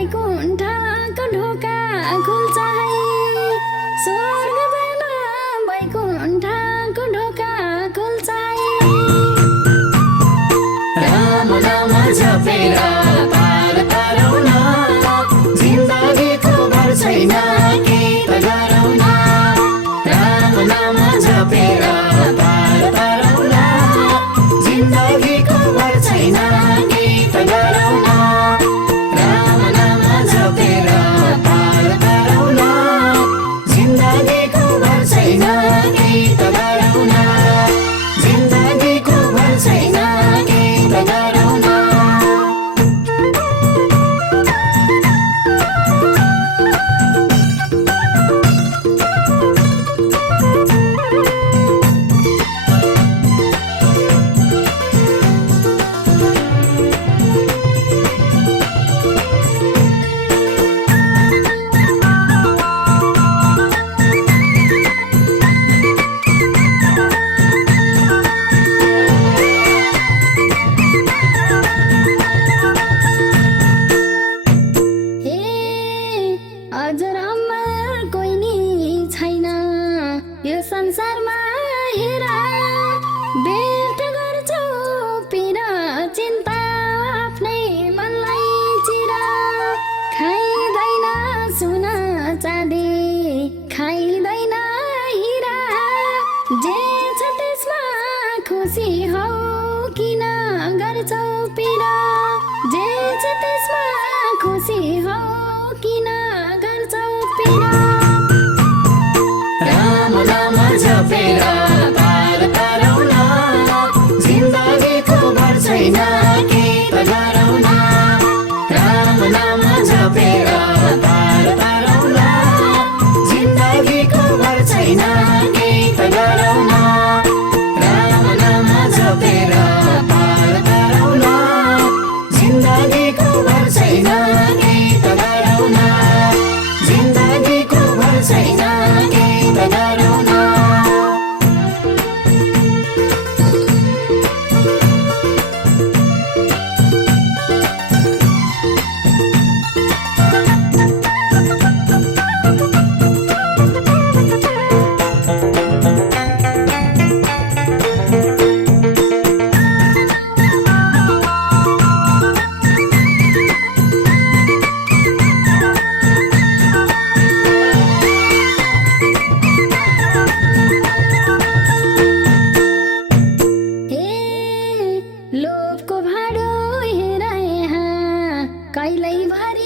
वैकुण्ठको ढोका खुल्छ है स्वर्ग जान वैकुण्ठको ढोका खुल्छ है राम नाम जपेर पार तरौ न जिन्दगीको भर छैन के त गरौ न राम नाम जपेर पार तरौ न जिन्दगीको भर छैन के त गरौ न राम नाम जपेर पार तरौ न जिन्दगीको भर छैन के त गरौ न जिन्दगीको भर छैन के त गरौ न अझ राम्रो कोही नि छैन यो संसारमा हेर व्यर्थ गर्छौ पिर चिन्ता आफ्नै मनलाई चिर खाइँदैन सुन चाँदी खाइँदैन हिरा जे छ त्यसमा खुसी हौ किन गर्छौ पिर जे छ त्यसमा खुसी हौ किन गर्छौ पिर राम नाम जपेर पार तरौ न जिन्दगीको भर छैन के त गरौ न राम नाम जपेर पार तरौ न जिन्दगीको भर छैन के त गरौ न राम नाम जपेर पार तरौ न जिन्दगीको भर छैन के त गरौ न जिन्दगीको भर छैन के त गरौ न लोभको भाडो हेर यहाँ कहिल्यै भरि